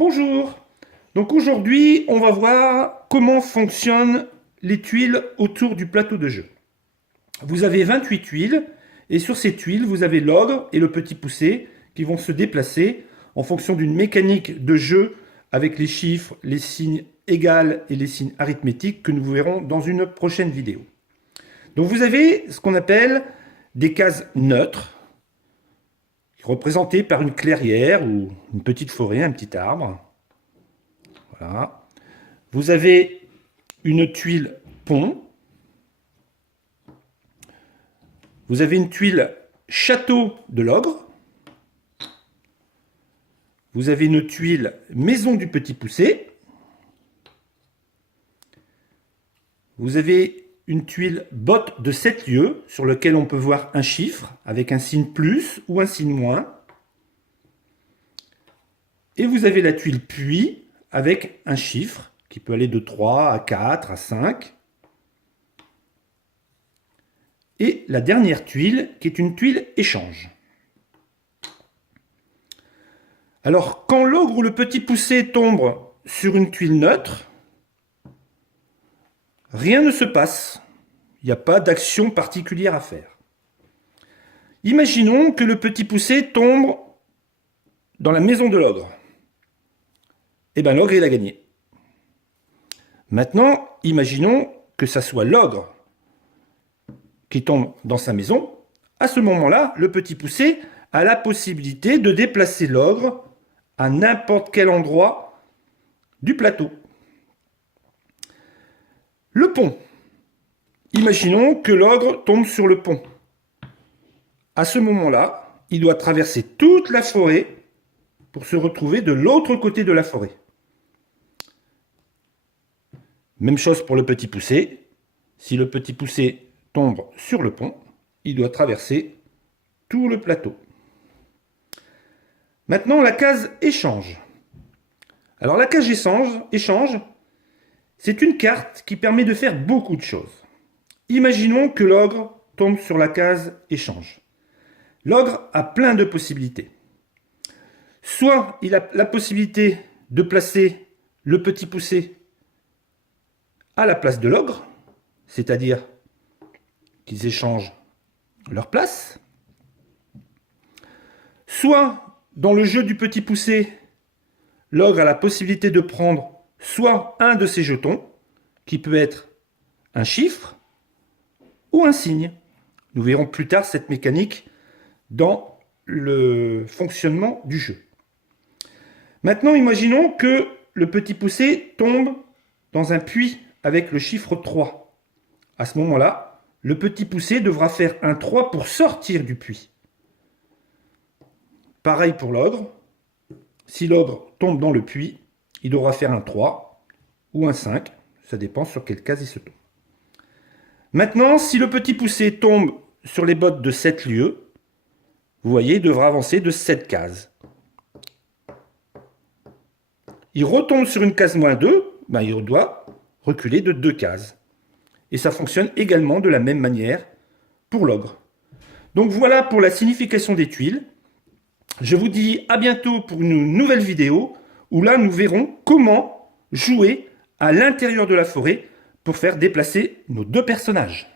Bonjour. Donc aujourd'hui, on va voir comment fonctionnent les tuiles autour du plateau de jeu. Vous avez 28 tuiles et sur ces tuiles, vous avez l'ogre et le petit poucet qui vont se déplacer en fonction d'une mécanique de jeu avec les chiffres, les signes égaux et les signes arithmétiques que nous verrons dans une prochaine vidéo. Donc vous avez ce qu'on appelle des cases neutres, représentées par une clairière ou une petite forêt, un petit arbre. Voilà. Vous avez une tuile pont. Vous avez une tuile château de l'ogre. Vous avez une tuile maison du petit poucet. Vous avez une tuile botte de 7 lieues sur lequel on peut voir un chiffre avec un signe plus ou un signe moins. Et vous avez la tuile puits avec un chiffre qui peut aller de 3 à 4 à 5. Et la dernière tuile qui est une tuile échange. Alors quand l'ogre ou le petit poucet tombe sur une tuile neutre, rien ne se passe. Il n'y a pas d'action particulière à faire. Imaginons que le petit poucet tombe dans la maison de l'ogre. Eh bien l'ogre il a gagné. Maintenant, imaginons que ça soit l'ogre qui tombe dans sa maison. À ce moment-là, le petit poucet a la possibilité de déplacer l'ogre à n'importe quel endroit du plateau. Le pont. Imaginons que l'ogre tombe sur le pont. À ce moment-là, il doit traverser toute la forêt pour se retrouver de l'autre côté de la forêt. Même chose pour le petit poucet. Si le petit poucet tombe sur le pont, il doit traverser tout le plateau. Maintenant, la case échange. Alors la case échange, c'est une carte qui permet de faire beaucoup de choses. Imaginons que l'ogre tombe sur la case échange. L'ogre a plein de possibilités. Soit il a la possibilité de placer le petit poucet à la place de l'ogre, c'est-à-dire qu'ils échangent leur place. Soit dans le jeu du petit poucet, l'ogre a la possibilité de prendre soit un de ses jetons, qui peut être un chiffre ou un signe. Nous verrons plus tard cette mécanique dans le fonctionnement du jeu. Maintenant, imaginons que le petit poucet tombe dans un puits avec le chiffre 3. À ce moment-là, le petit poucet devra faire un 3 pour sortir du puits. Pareil pour l'ogre. Si l'ogre tombe dans le puits, il devra faire un 3 ou un 5. Ça dépend sur quelle case il se tombe. Maintenant, si le petit poucet tombe sur les bottes de 7 lieues, vous voyez, il devra avancer de 7 cases. Il retombe sur une case moins 2, ben il doit reculer de 2 cases. Et ça fonctionne également de la même manière pour l'ogre. Donc voilà pour la signification des tuiles. Je vous dis à bientôt pour une nouvelle vidéo où là nous verrons comment jouer à l'intérieur de la forêt pour faire déplacer nos deux personnages.